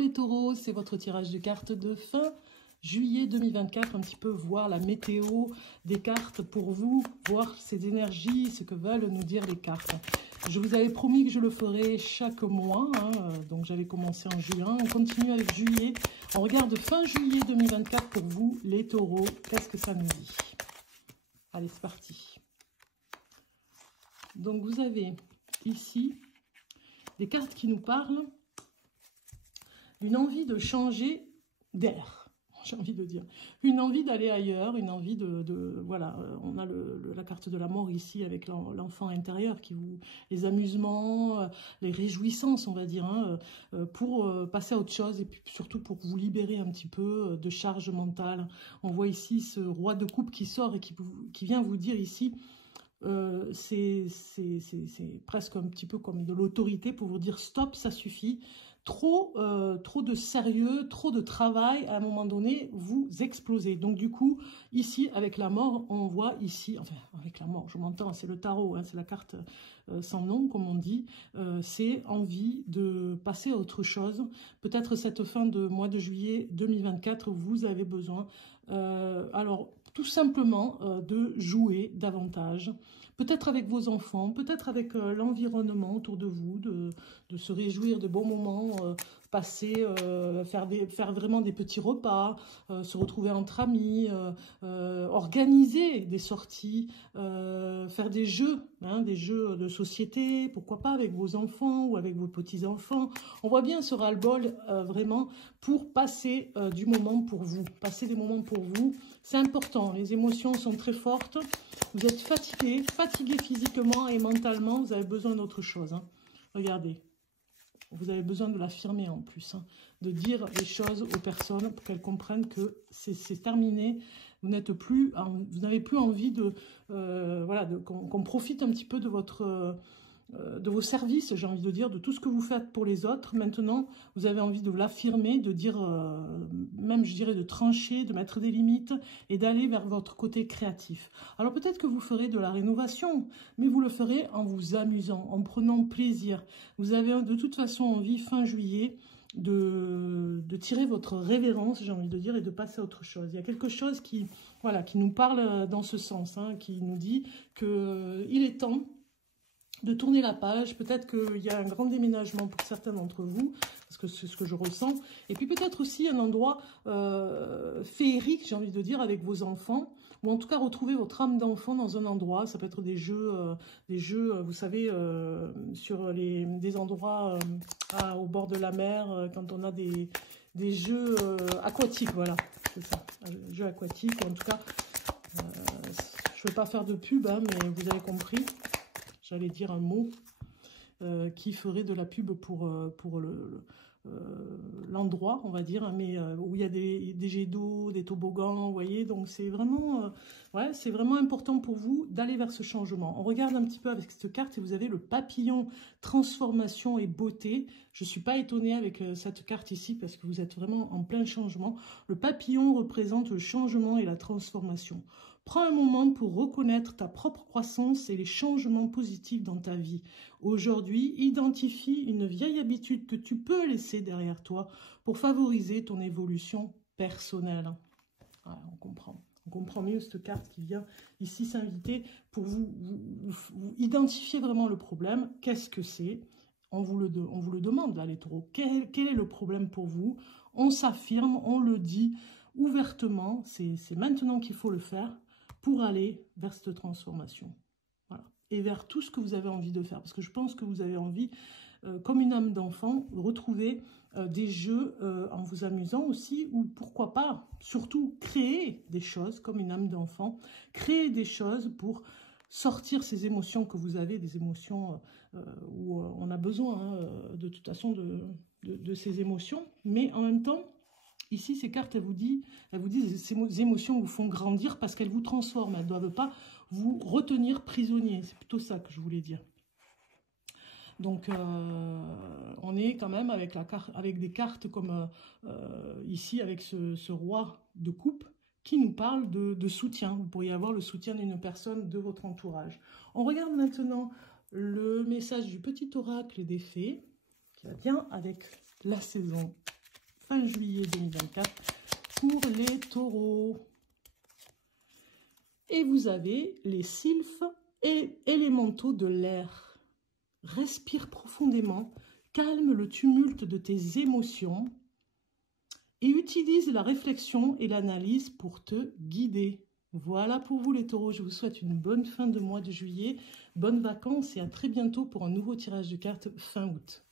les taureaux, c'est votre tirage de cartes de fin juillet 2024, un petit peu voir la météo des cartes pour vous, voir ces énergies, ce que veulent nous dire les cartes. Je vous avais promis que je le ferais chaque mois, hein, donc j'avais commencé en juin, on continue avec juillet. On regarde fin juillet 2024 pour vous, les taureaux, qu'est-ce que ça nous dit? Allez, c'est parti. Donc vous avez ici des cartes qui nous parlent d'une envie de changer d'air, j'ai envie de dire. Une envie d'aller ailleurs, une envie voilà, on a la carte de la mort ici avec l'enfant intérieur, les amusements, les réjouissances, on va dire, hein, pour passer à autre chose et puis surtout pour vous libérer un petit peu de charge mentale. On voit ici ce roi de coupe qui sort et qui vient vous dire ici, c'est presque un petit peu comme de l'autorité pour vous dire stop, ça suffit. Trop de sérieux, trop de travail, à un moment donné, vous explosez. Donc du coup, ici, avec la mort, on voit ici, enfin, avec la mort, je m'entends, c'est le tarot, hein, c'est la carte sans nom, comme on dit, c'est envie de passer à autre chose. Peut-être cette fin de mois de juillet 2024, vous avez besoin, alors, tout simplement de jouer davantage, peut-être avec vos enfants, peut-être avec l'environnement autour de vous, de se réjouir de bons moments, passer, faire vraiment des petits repas, se retrouver entre amis, organiser des sorties, faire des jeux de société, pourquoi pas avec vos enfants ou avec vos petits-enfants. On voit bien ce ras-le-bol vraiment pour passer du moment pour vous, passer des moments pour vous. C'est important, les émotions sont très fortes, vous êtes fatigué physiquement et mentalement, vous avez besoin d'autre chose. Hein. Regardez, vous avez besoin de l'affirmer en plus, hein, de dire les choses aux personnes pour qu'elles comprennent que c'est terminé, vous n'avez plus envie voilà, qu'on profite un petit peu de vos services, j'ai envie de dire, de tout ce que vous faites pour les autres. Maintenant, vous avez envie de l'affirmer, de dire, même je dirais de trancher, de mettre des limites et d'aller vers votre côté créatif. Alors peut-être que vous ferez de la rénovation, mais vous le ferez en vous amusant, en prenant plaisir. Vous avez de toute façon envie, fin juillet, de tirer votre révérence, j'ai envie de dire, et de passer à autre chose. Il y a quelque chose qui nous parle dans ce sens, hein, qui nous dit qu'il est temps de tourner la page. Peut-être qu'il y a un grand déménagement pour certains d'entre vous, parce que c'est ce que je ressens. Et puis peut-être aussi un endroit féerique, j'ai envie de dire, avec vos enfants, ou en tout cas retrouver votre âme d'enfant dans un endroit. Ça peut être des jeux, vous savez, sur des endroits au bord de la mer, quand on a des jeux aquatiques, voilà, c'est ça, jeux aquatiques, en tout cas, je ne vais pas faire de pub, hein, mais vous avez compris. J'allais dire un mot qui ferait de la pub pour l'endroit, on va dire, mais où il y a des jets d'eau, des toboggans, vous voyez, donc c'est vraiment, c'est vraiment important pour vous d'aller vers ce changement. On regarde un petit peu avec cette carte et vous avez le papillon transformation et beauté. Je ne suis pas étonnée avec cette carte ici parce que vous êtes vraiment en plein changement. Le papillon représente le changement et la transformation. Prends un moment pour reconnaître ta propre croissance et les changements positifs dans ta vie. Aujourd'hui, identifie une vieille habitude que tu peux laisser derrière toi pour favoriser ton évolution personnelle. Voilà, on comprend mieux cette carte qui vient ici s'inviter pour vous identifier vraiment le problème. Qu'est-ce que c'est? On vous le demande là, les taureaux. Quel est le problème pour vous? On s'affirme, on le dit ouvertement. C'est maintenant qu'il faut le faire pour aller vers cette transformation. Voilà. Et vers tout ce que vous avez envie de faire. Parce que je pense que vous avez envie, comme une âme d'enfant, de retrouver des jeux en vous amusant aussi, ou pourquoi pas, surtout créer des choses comme une âme d'enfant, créer des choses pour sortir ces émotions que vous avez, des émotions où on a besoin hein, de toute façon de ces émotions, mais en même temps, ici, ces cartes, elles vous disent ces émotions vous font grandir parce qu'elles vous transforment. Elles ne doivent pas vous retenir prisonnier. C'est plutôt ça que je voulais dire. Donc, on est quand même avec des cartes comme ici, avec ce roi de coupe qui nous parle de soutien. Vous pourriez avoir le soutien d'une personne de votre entourage. On regarde maintenant le message du petit oracle des fées qui va bien avec la saison fin juillet 2024 pour les taureaux. Et vous avez les sylphes et élémentaux de l'air. Respire profondément, calme le tumulte de tes émotions et utilise la réflexion et l'analyse pour te guider. Voilà pour vous les taureaux, je vous souhaite une bonne fin de mois de juillet, bonnes vacances et à très bientôt pour un nouveau tirage de cartes fin août.